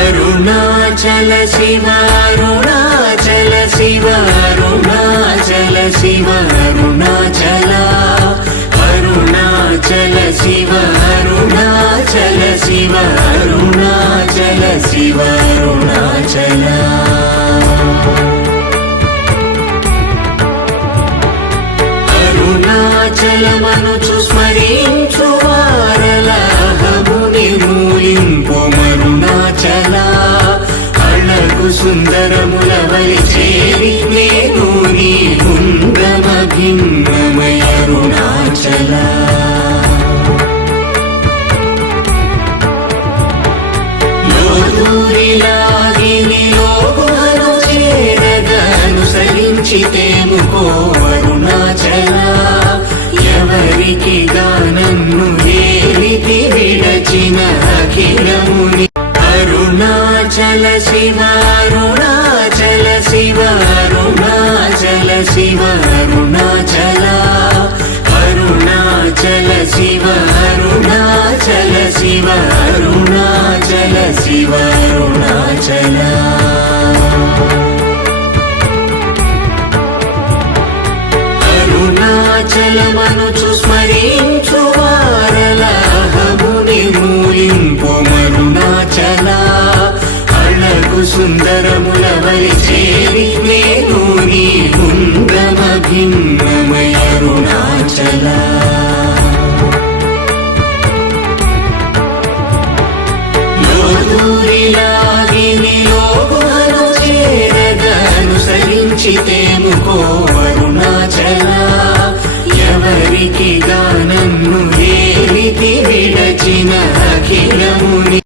అరుణాచల శివ అరుణాచల శివ అరుణాచల శివ అరుణాచల అరుణాచల శివ అరుణాచల శివ అరుణాచల శివ అరుణాచల అరుణాచలమనుచు స్మరించు వారలహము నిర్మూలింపు మరుణాచల అళగు సుందరముల వలి చేరి నేను నీ గుండ్రమ భిన్నమయ అరుణాచల లోదూరిలాగిని లోగుహను చేరగనుసరించితేముకో అరుణాచల ఎవరికి గానన్ను ఏలితి విడచిన అఖిలముని అరుణాచల శివ అరుణాచల శివ అరుణాచల శివ అరుణాచల అరుణాచల శివ అరుణాచల శివ అరుణాచల శివ అరుణాచల అరుణాచలమనుచు స్మరించు వారలహము నిర్మూలింపు మరుణాచల అళగు సుందరముల వలి చేరి నేను నీ గుండ్రమ భిన్నమయ అరుణాచల లోదూరిలాగిని లోగుహను చేరగనుసరించితేముకో అరుణాచల ఎవరికి గా